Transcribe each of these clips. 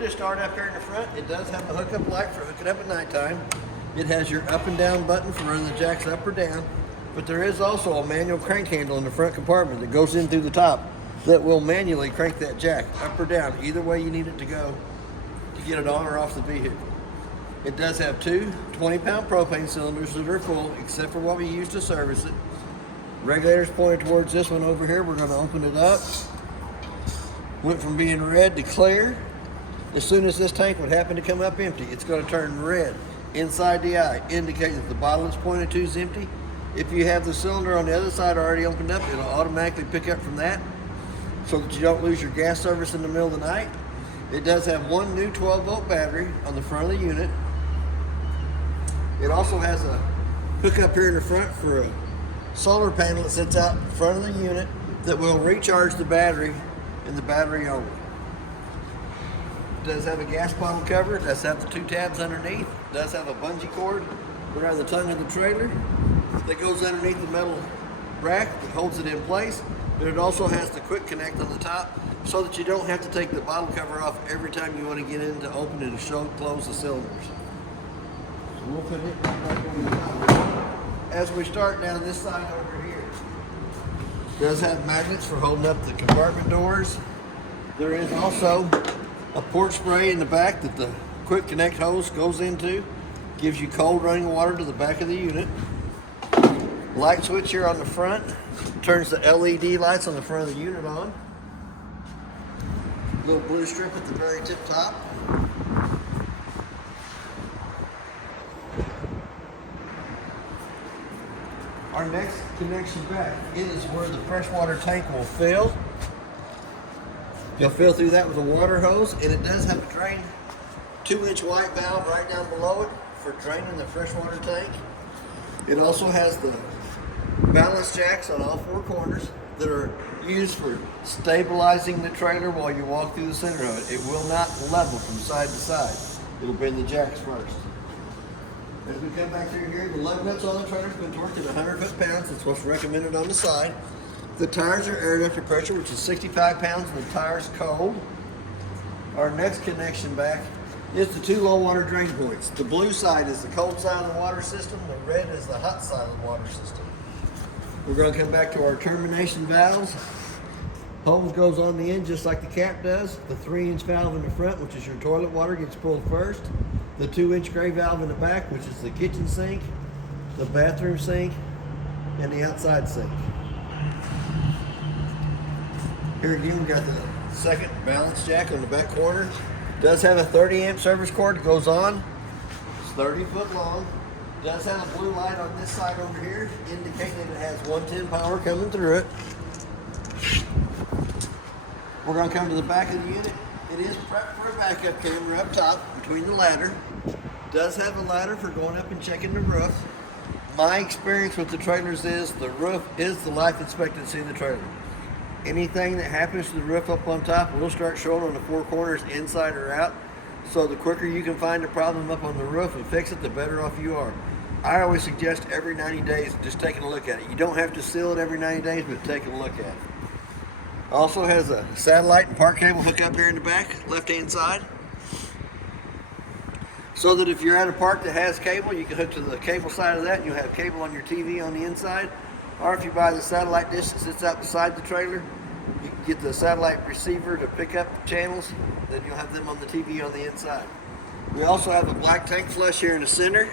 just start up here in the front. It does have a hookup light for hooking up at nighttime. It has your up and down button for running the jacks up or down. But there is also a manual crank handle in the front compartment that goes in through the top that will manually crank that jack up or down, either way you need it to go to get it on or off the vehicle. It does have two 20-pound propane cylinders that are full, except for what we use to service it. Regulator's pointed towards this one over here. We're going to open it up. Went from being red to clear. As soon as this tank would happen to come up empty, it's going to turn red inside the eye, indicate that the bottle it's pointed to is empty. If you have the cylinder on the other side already opened up, it'll automatically pick up from that so that you don't lose your gas service in the middle of the night. It does have one new 12-volt battery on the front of the unit. It also has a hookup here in the front for a solar panel that sits out in front of the unit that will recharge the battery and the battery only. It does have a gas bottle cover. It does have the two tabs underneath. It does have a bungee cord around the tongue of the trailer that goes underneath the metal rack that holds it in place. But it also has the quick connect on the top so that you don't have to take the bottle cover off every time you want to get in to open and close the cylinders. So we'll put it right back on the top. As we start down this side over here, it does have magnets for holding up the compartment doors. There is also a port spray in the back that the quick connect hose goes into. Gives you cold running water to the back of the unit. Light switch here on the front turns the LED lights on the front of the unit on. Little blue strip at the very tip top. Our next connection back is where the freshwater tank will fill. You'll fill through that with a water hose, and it does have a drain 2-inch white valve right down below it for draining the freshwater tank. It also has the balance jacks on all four corners that are used for stabilizing the trailer while you walk through the center of it. It will not level from side to side. It'll bend the jacks first. As we come back through here, the lug nuts on the trailer has been torqued at 100 foot-pounds. That's what's recommended on the side. The tires are air ducted pressure, which is 65 pounds, and the tire's cold. Our next connection back is the two low water drain points. The blue side is the cold side of the water system. The red is the hot side of the water system. We're going to come back to our termination valves. Hose goes on the end just like the cap does. The 3-inch valve in the front, which is your toilet water, gets pulled first. The 2-inch gray valve in the back, which is the kitchen sink, the bathroom sink, and the outside sink. Here again, we got the second balance jack on the back corner. It does have a 30-amp service cord that goes on. It's 30 foot long. It does have a blue light on this side over here, indicating that it has 110 power coming through it. We're going to come to the back of the unit. It is prepped for a backup camera up top between the ladder. It does have a ladder for going up and checking the roof. My experience with the trailers is the roof is the life expectancy of the trailer. Anything that happens to the roof up on top will start showing on the four corners inside or out. So the quicker you can find a problem up on the roof and fix it, the better off you are. I always suggest every 90 days just taking a look at it. You don't have to seal it every 90 days, but take a look at it. Also has a satellite and park cable hookup here in the back, left-hand side. So that if you're at a park that has cable, you can hook to the cable side of that and you'll have cable on your TV on the inside. Or if you buy the satellite dish that sits out beside the trailer, you can get the satellite receiver to pick up the channels, then you'll have them on the TV on the inside. We also have a black tank flush here in the center,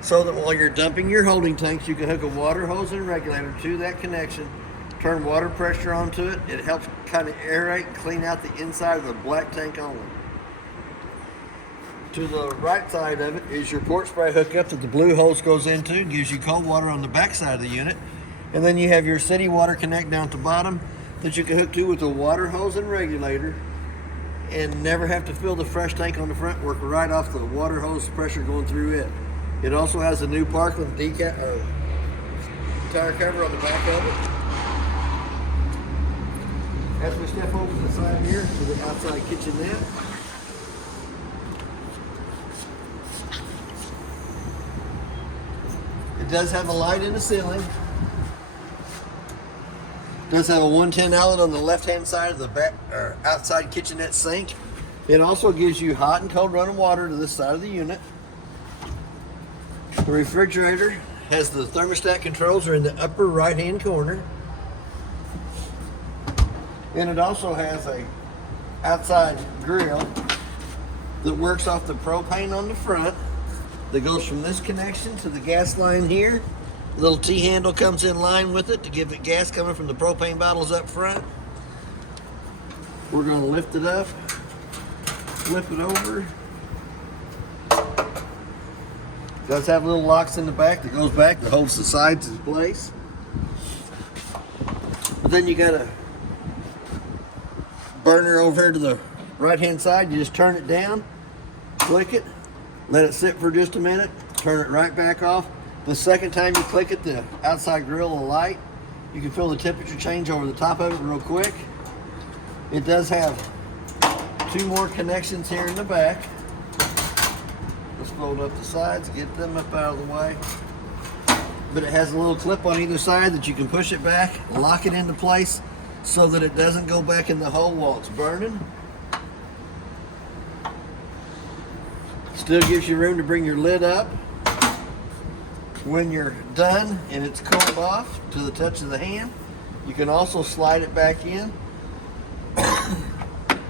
so that while you're dumping your holding tanks, you can hook a water hose and regulator to that connection, turn water pressure onto it. It helps kind of aerate and clean out the inside of the black tank only. To the right side of it is your port spray hookup that the blue hose goes into. It gives you cold water on the back side of the unit. And then you have your city water connect down to bottom that you can hook to with a water hose and regulator and never have to fill the fresh tank on the front, work right off the water hose pressure going through it. It also has a new Parkland tire cover on the back of it. As we step over to the side here to the outside kitchen net, it does have a light in the ceiling. It does have a 110 outlet on the left-hand side of the outside kitchenette sink. It also gives you hot and cold running water to this side of the unit. The refrigerator has the thermostat controls are in the upper right hand corner. And it also has a outside grill that works off the propane on the front that goes from this connection to the gas line here. The little T-handle comes in line with it to give it gas coming from the propane bottles up front. We're going to lift it up, flip it over. It does have little locks in the back that goes back that holds the sides in place. But then you got a burner over here to the right hand side. You just turn it down, click it, let it sit for just a minute, turn it right back off. The second time you click it, the outside grill will light. You can feel the temperature change over the top of it real quick. It does have 2 more connections here in the back. Let's fold up the sides, get them up out of the way. But it has a little clip on either side that you can push it back, lock it into place so that it doesn't go back in the hole while it's burning. Still gives you room to bring your lid up. When you're done and it's cooled off to the touch of the hand, you can also slide it back in.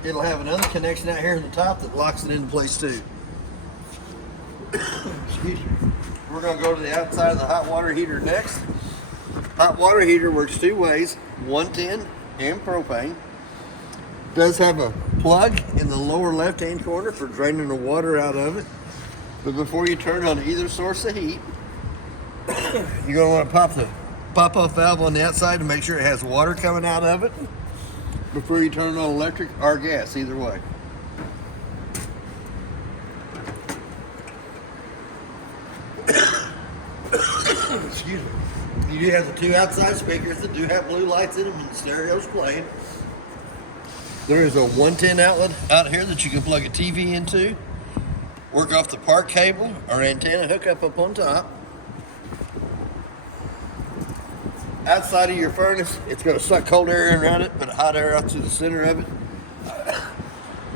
It'll have another connection out here at the top that locks it into place too. Excuse me. We're going to go to the outside of the hot water heater next. Hot water heater works 2 ways, 110 and propane. Does have a plug in the lower left hand corner for draining the water out of it. But before you turn on either source of heat, you're going to want to pop the pop-off valve on the outside to make sure it has water coming out of it before you turn on electric or gas, either way. Excuse me. You do have the 2 outside speakers that do have blue lights in them and the stereo's playing. There is a 110 outlet out here that you can plug a TV into, work off the park cable or antenna hookup up on top. Outside of your furnace, it's going to suck cold air around it, but hot air out to the center of it.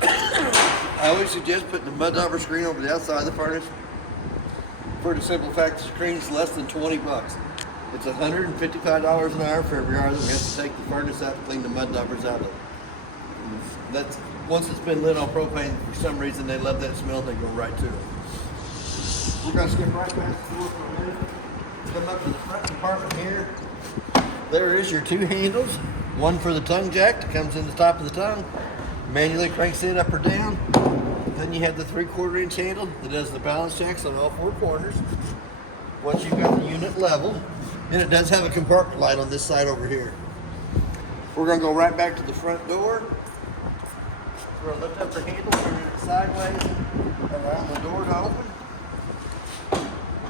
I always suggest putting the mud dauber screen over the outside of the furnace for the simple fact the screen's less than 20 bucks. It's $155 an hour for every hour that we have to take the furnace out to clean the mud daubers out of it. That's once it's been lit on propane, for some reason they love that smell, they go right to it. We're going to skip right past the door for a minute. Come up to the front compartment here. There is your 2 handles. One for the tongue jack that comes in the top of the tongue. Manually cranks it up or down. Then you have the 3/4 inch handle that does the balance checks on all 4 corners. Once you've got the unit level, and it does have a compartment light on this side over here. We're going to go right back to the front door. We're going to lift up the handle, turn it sideways, allow the door to open.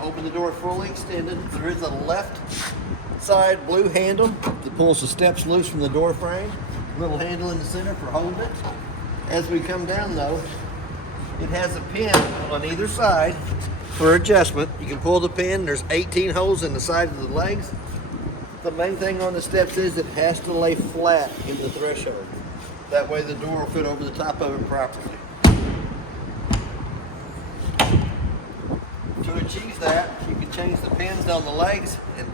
Open the door fully extended. There is a left side blue handle that pulls the steps loose from the door frame. Little handle in the center for holding it. As we come down though, it has a pin on either side for adjustment. You can pull the pin. There's 18 holes in the side of the legs. The main thing on the steps is it has to lay flat in the threshold. That way the door will fit over the top of it properly. To achieve that, you can change the pins down the legs and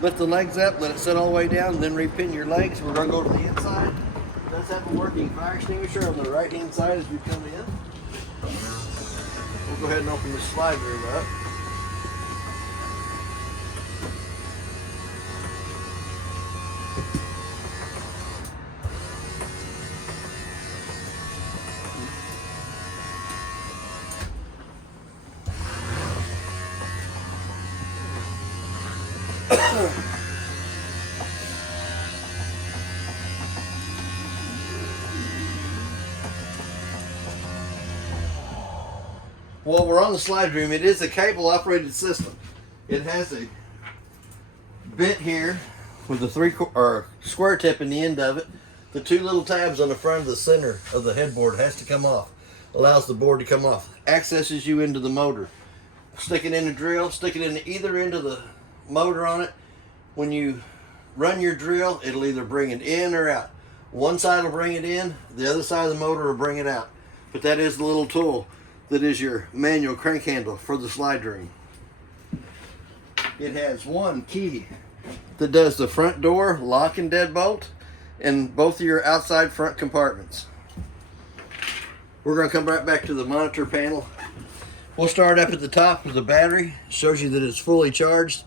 lift the legs up, let it sit all the way down, and then repin your legs. We're going to go to the inside. It does have a working fire extinguisher on the right hand side as you come in. We'll go ahead and open the slide room up. Well, we're on the slide room. It is a cable operated system. It has a bit here with the square tip in the end of it. The 2 little tabs on the front of the center of the headboard has to come off. Allows the board to come off. Accesses you into the motor. Stick it in the drill, stick it in either end of the motor on it. When you run your drill, it'll either bring it in or out. One side will bring it in, the other side of the motor will bring it out. But that is the little tool that is your manual crank handle for the slide ring. It has one key that does the front door lock and deadbolt and both of your outside front compartments. We're going to come right back to the monitor panel. We'll start up at the top with the battery. It shows you that it's fully charged.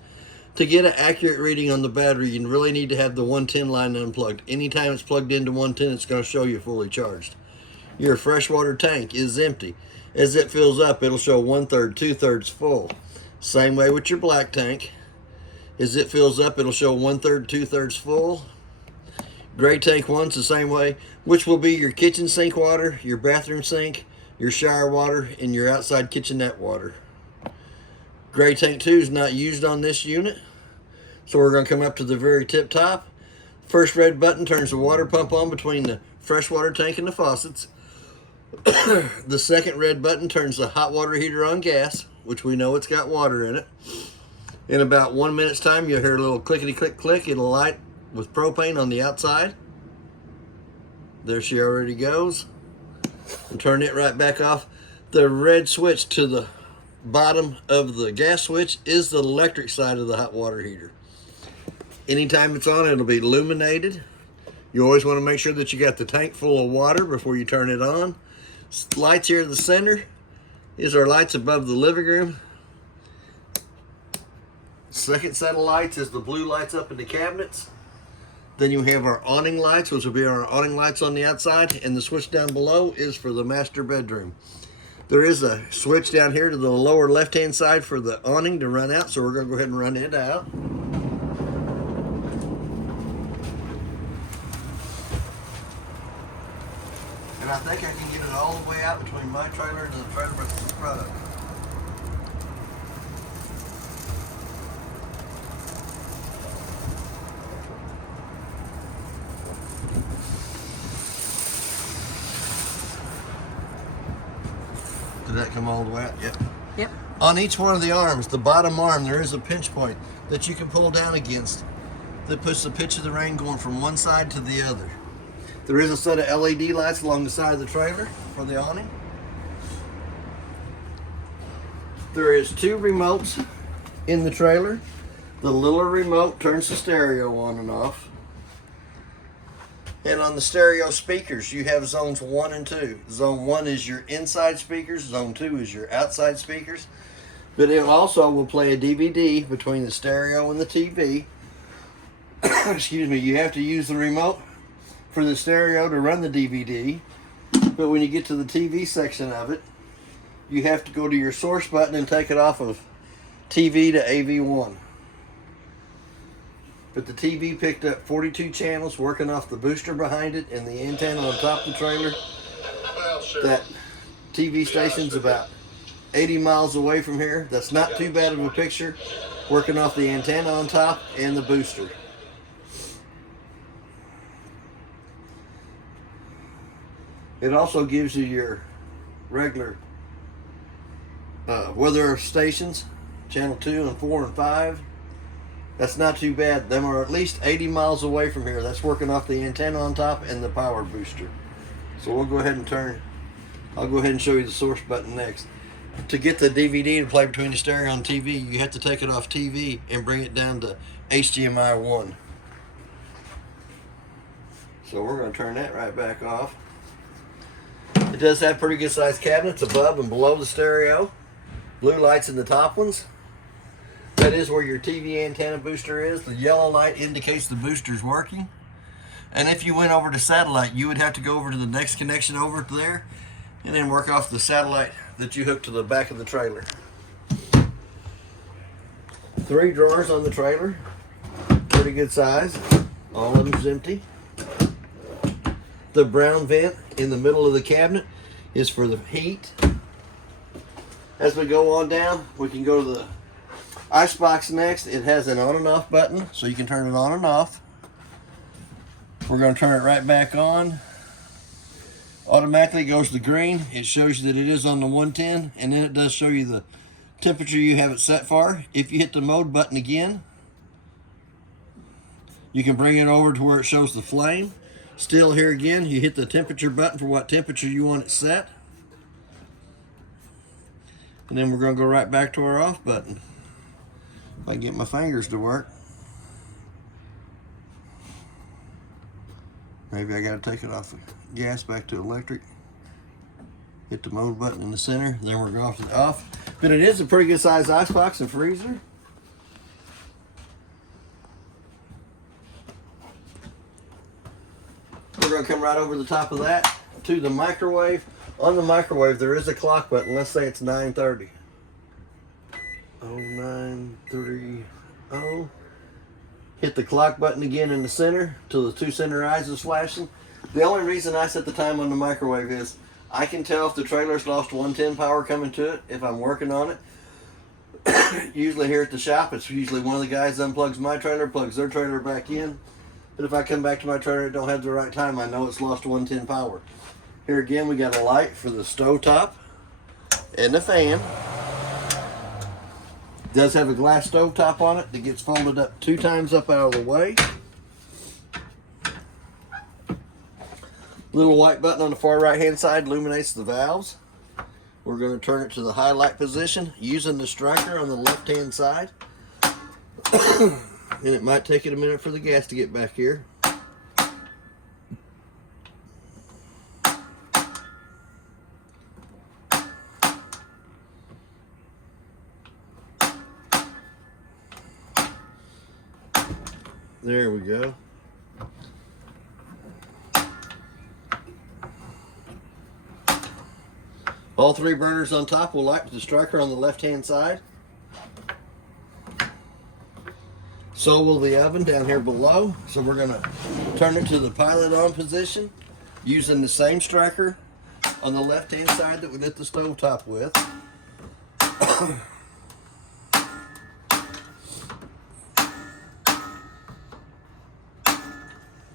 To get an accurate reading on the battery, you really need to have the 110 line unplugged. Anytime it's plugged into 110, it's going to show you fully charged. Your freshwater tank is empty. As it fills up, it'll show 1/3, 2/3 full. Same way with your black tank. As it fills up, it'll show 1/3, 2/3 full. Gray tank 1's the same way, which will be your kitchen sink water, your bathroom sink, your shower water, and your outside kitchenette water. Gray tank 2 is not used on this unit, so we're going to come up to the very tip top. First red button turns the water pump on between the freshwater tank and the faucets. The second red button turns the hot water heater on gas, which we know it's got water in it. In about 1 minute's time, you'll hear a little clickety click click. It'll light with propane on the outside. There she already goes. And turn it right back off. The red switch to the bottom of the gas switch is the electric side of the hot water heater. Anytime it's on, it'll be illuminated. You always want to make sure that you got the tank full of water before you turn it on. Lights here in the center is our lights above the living room. Second set of lights is the blue lights up in the cabinets. Then you have our awning lights, which will be our awning lights on the outside, and the switch down below is for the master bedroom. There is a switch down here to the lower left-hand side for the awning to run out, so we're going to go ahead and run it out. And I think I can get it all the way out between my trailer and the trailer with the product. Did that come all the way out? Yep. Yep. On each one of the arms, the bottom arm, there is a pinch point that you can pull down against that puts the pitch of the rain going from one side to the other. There is a set of LED lights along the side of the trailer for the awning. There is 2 remotes in the trailer. The little remote turns the stereo on and off. And on the stereo speakers, you have zones 1 and 2. Zone 1 is your inside speakers. Zone 2 is your outside speakers. But it also will play a DVD between the stereo and the TV. Excuse me, you have to use the remote for the stereo to run the DVD. But when you get to the TV section of it, you have to go to your source button and take it off of TV to AV1. But the TV picked up 42 channels working off the booster behind it and the antenna on top of the trailer. That TV station's about 80 miles away from here. That's not too bad of a picture, working off the antenna on top and the booster. It also gives you your regular weather stations, channel 2 and 4 and 5. That's not too bad. Them are at least 80 miles away from here. That's working off the antenna on top and the power booster. So we'll go ahead and turn. I'll go ahead and show you the source button next. To get the DVD to play between the stereo and TV, you have to take it off TV and bring it down to HDMI 1. So we're going to turn that right back off. It does have pretty good sized cabinets above and below the stereo. Blue lights in the top ones. That is where your TV antenna booster is. The yellow light indicates the booster's working. And if you went over to satellite, you would have to go over to the next connection over to there and then work off the satellite that you hook to the back of the trailer. 3 drawers on the trailer. Pretty good size. All of them's empty. The brown vent in the middle of the cabinet is for the heat. As we go on down, we can go to the icebox next. It has an on and off button, so you can turn it on and off. We're going to turn it right back on. Automatically goes to green. It shows you that it is on the 110, and then it does show you the temperature you have it set for. If you hit the mode button again, you can bring it over to where it shows the flame. Still here again, you hit the temperature button for what temperature you want it set. And then we're gonna go right back to our off button. If I can get my fingers to work. Maybe I gotta take it off the gas back to electric. Hit the mode button in the center, then we're going to the off. But it is a pretty good size icebox and freezer. We're gonna come right over the top of that to the microwave. On the microwave, there is a clock button. Let's say it's 9:30. Oh, 9:30. Hit the clock button again in the center till the two center eyes is flashing. The only reason I set the time on the microwave is I can tell if the trailer's lost 110 power coming to it if I'm working on it. Usually here at the shop, it's usually one of the guys unplugs my trailer, plugs their trailer back in. But if I come back to my trailer and don't have the right time, I know it's lost 110 power. Here again, we got a light for the stove top and the fan. It does have a glass stove top on it that gets folded up 2 times up out of the way. Little white button on the far right hand side illuminates the valves. We're going to turn it to the highlight position using the striker on the left hand side. And it might take it a minute for the gas to get back here. There we go. All 3 burners on top will light with the striker on the left hand side. So will the oven down here below. So we're going to turn it to the pilot on position using the same striker on the left hand side that we lit the stove top with.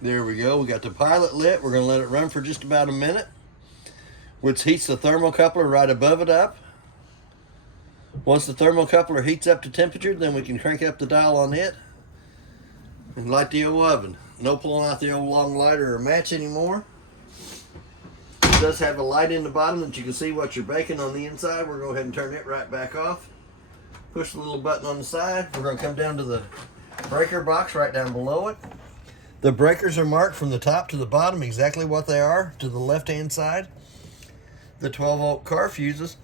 There we go. We got the pilot lit. We're going to let it run for just about a minute, which heats the thermocoupler right above it up. Once the thermocoupler heats up to temperature, then we can crank up the dial on it and light the old oven. No pulling out the old long lighter or match anymore. It does have a light in the bottom that you can see what you're baking on the inside. We're going to go ahead and turn it right back off. Push the little button on the side. We're going to come down to the breaker box right down below it. The breakers are marked from the top to the bottom exactly what they are to the left hand side. The 12-volt car fuses,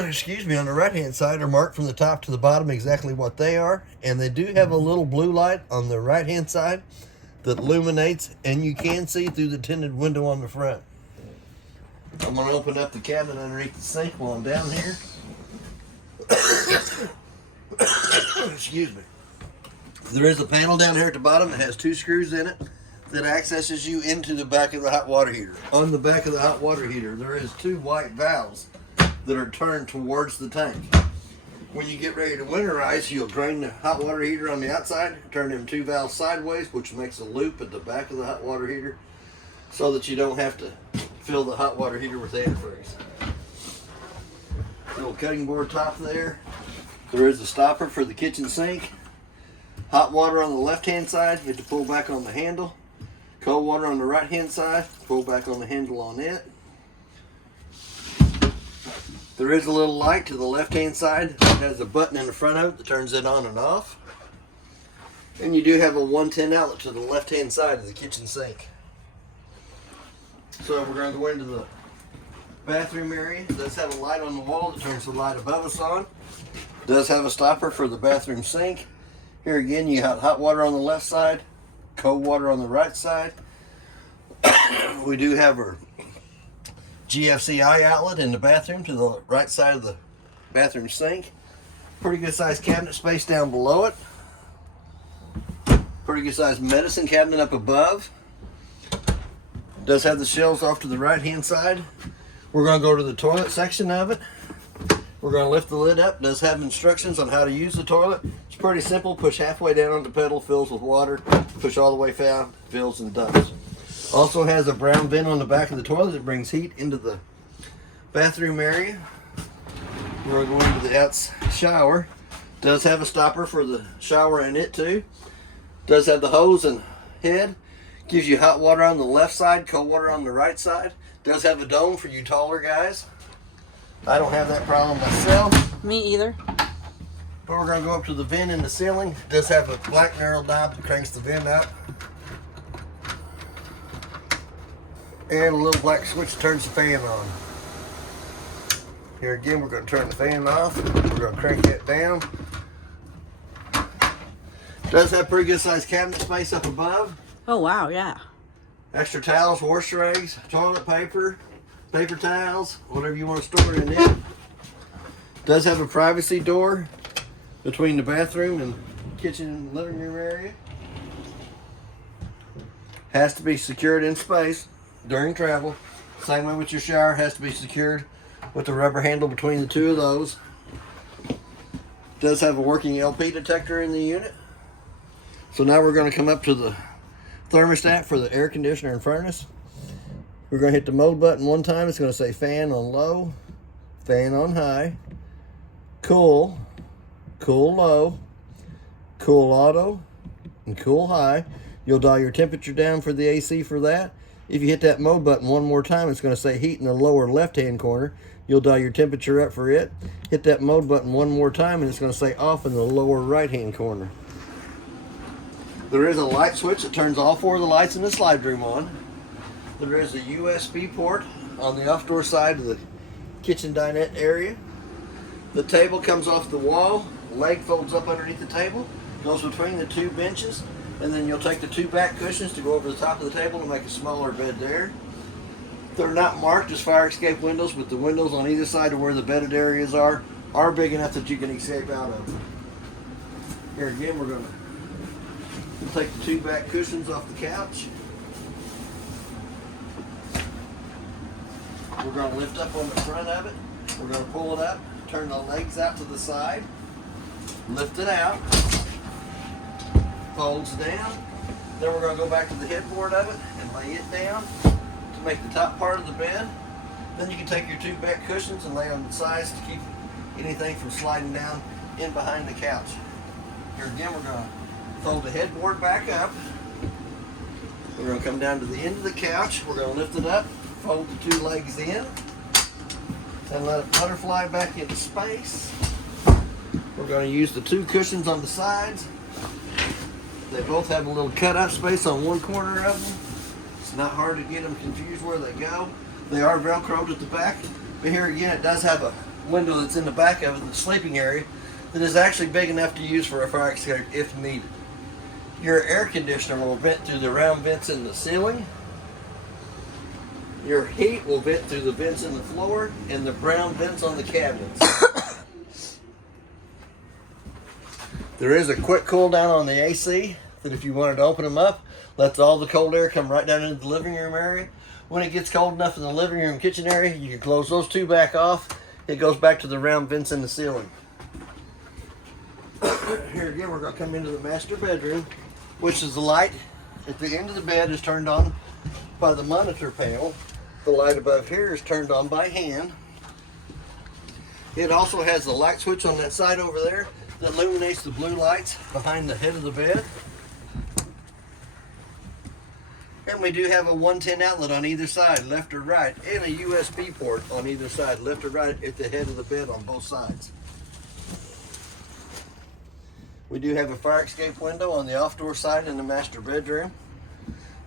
excuse me, on the right hand side are marked from the top to the bottom exactly what they are. And they do have a little blue light on the right hand side that illuminates, and you can see through the tinted window on the front. I'm going to open up the cabinet underneath the sink while I'm down here. Excuse me. There is a panel down here at the bottom that has 2 screws in it that accesses you into the back of the hot water heater. On the back of the hot water heater, there is 2 white valves that are turned towards the tank. When you get ready to winterize, you'll drain the hot water heater on the outside, turn them 2 valves sideways, which makes a loop at the back of the hot water heater so that you don't have to fill the hot water heater with antifreeze. Little cutting board top there. There is a stopper for the kitchen sink. Hot water on the left hand side, you have to pull back on the handle. Cold water on the right hand side, pull back on the handle on it. There is a little light to the left hand side that has a button in the front of it that turns it on and off. And you do have a 110 outlet to the left hand side of the kitchen sink. So we're going to go into the bathroom area. It does have a light on the wall that turns the light above us on. It does have a stopper for the bathroom sink. Here again, you have hot water on the left side, cold water on the right side. We do have our GFCI outlet in the bathroom to the right side of the bathroom sink. Pretty good sized cabinet space down below it. Pretty good sized medicine cabinet up above. Does have the shelves off to the right hand side. We're going to go to the toilet section of it. We're going to lift the lid up. It does have instructions on how to use the toilet. It's pretty simple. Push halfway down on the pedal, fills with water. Push all the way down, fills and dumps. Also has a brown vent on the back of the toilet that brings heat into the bathroom area. We're going to go into the shower. Does have a stopper for the shower in it too. Does have the hose and head. Gives you hot water on the left side, cold water on the right side. Does have a dome for you taller guys. I don't have that problem myself. Me either. But we're going to go up to the vent in the ceiling. It does have a black narrow knob that cranks the vent up. And a little black switch turns the fan on. Here again, we're going to turn the fan off. We're going to crank it down. It does have pretty good sized cabinet space up above. Oh, wow, yeah. Extra towels, wash trays, toilet paper, paper towels, whatever you want to store in it. Does have a privacy door between the bathroom and kitchen and living room area. Has to be secured in space during travel. Same way with your shower, has to be secured with the rubber handle between the two of those. Does have a working LP detector in the unit. So now we're going to come up to the thermostat for the air conditioner and furnace. We're going to hit the mode button one time. It's going to say fan on low, fan on high, cool, cool low, cool auto, and cool high. You'll dial your temperature down for the AC for that. If you hit that mode button one more time, it's going to say heat in the lower left-hand corner. You'll dial your temperature up for it. Hit that mode button one more time, and it's going to say off in the lower right-hand corner. There is a light switch that turns all four of the lights in the slide room on. There is a USB port on the off-door side of the kitchen dinette area. The table comes off the wall, leg folds up underneath the table, goes between the two benches, and then you'll take the two back cushions to go over the top of the table to make a smaller bed there. They're not marked as fire escape windows, but the windows on either side of where the bedded areas are big enough that you can escape out of. Here again, we're going to take the two back cushions off the couch. We're going to lift up on the front of it. We're going to pull it up, turn the legs out to the side, lift it out, folds down. Then we're going to go back to the headboard of it and lay it down to make the top part of the bed. Then you can take your two back cushions and lay on the sides to keep anything from sliding down in behind the couch. Here again, we're going to fold the headboard back up. We're going to come down to the end of the couch. We're going to lift it up, fold the two legs in, and let it butterfly back into space. We're going to use the two cushions on the sides. They both have a little cutout space on one corner of them. It's not hard to get them confused where they go. They are Velcroed at the back, but here again it does have a window that's in the back of it, the sleeping area, that is actually big enough to use for a fire escape if needed. Your air conditioner will vent through the round vents in the ceiling. Your heat will vent through the vents in the floor and the brown vents on the cabinets. There is a quick cool down on the AC that if you wanted to open them up, lets all the cold air come right down into the living room area. When it gets cold enough in the living room kitchen area, you can close those two back off. It goes back to the round vents in the ceiling. Here again, we're going to come into the master bedroom, which is the light at the end of the bed is turned on by the monitor panel. The light above here is turned on by hand. It also has the light switch on that side over there that illuminates the blue lights behind the head of the bed. And we do have a 110 outlet on either side, left or right, and a USB port on either side, left or right, at the head of the bed on both sides. We do have a fire escape window on the off-door side in the master bedroom.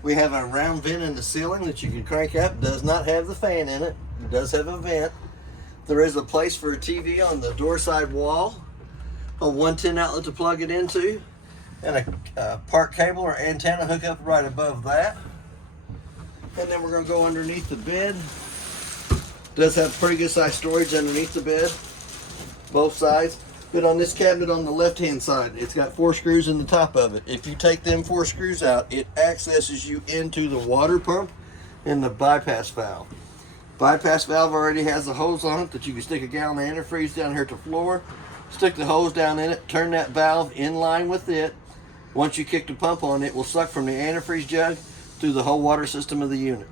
We have a round vent in the ceiling that you can crank up. It does not have the fan in it. It does have a vent. There is a place for a TV on the door side wall, a 110 outlet to plug it into, and a park cable or antenna hookup right above that. And then we're going to go underneath the bed. It does have pretty good size storage underneath the bed, both sides. But on this cabinet on the left hand side, it's got 4 screws in the top of it. If you take them 4 screws out, it accesses you into the water pump and the bypass valve. Bypass valve already has a hose on it that you can stick a gallon of antifreeze down here to the floor, stick the hose down in it, turn that valve in line with it. Once you kick the pump on, it will suck from the antifreeze jug through the whole water system of the unit.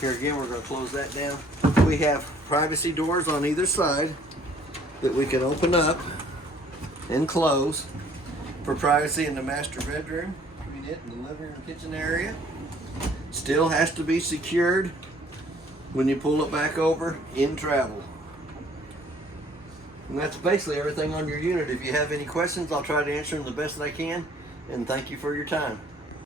Here again, we're going to close that down. We have privacy doors on either side that we can open up and close for privacy in the master bedroom, between it and the living room and kitchen area. Still has to be secured when you pull it back over in travel. And that's basically everything on your unit. If you have any questions, I'll try to answer them the best that I can. And thank you for your time.